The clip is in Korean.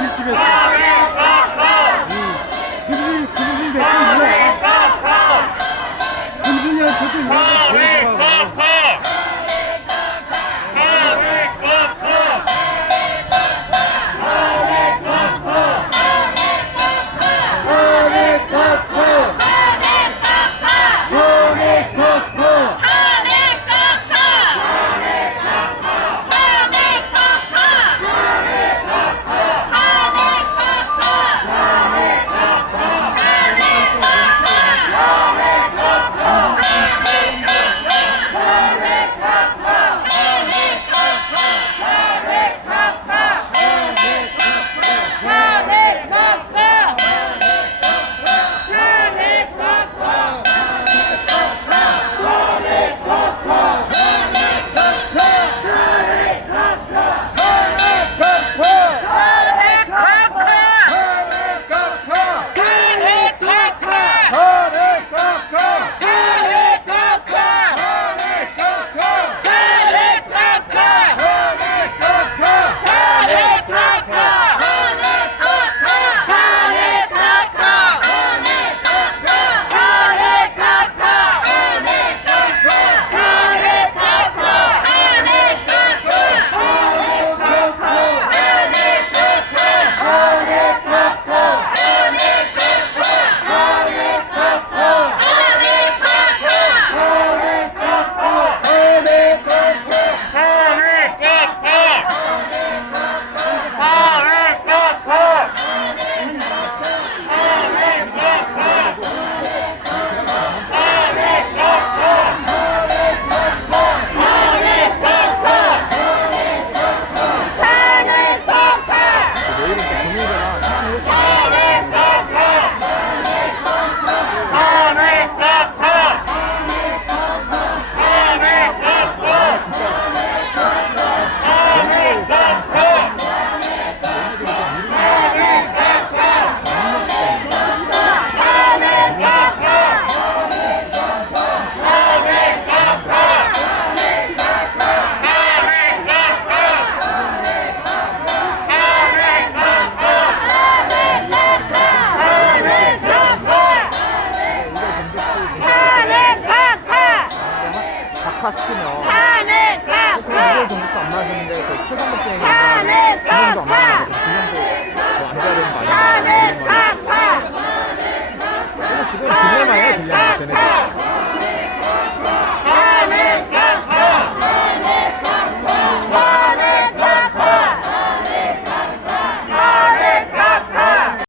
Biz ilçi. 각하시키면 이걸 정부도 안 맞았는데 그 최선박 대행이 하늘 깎아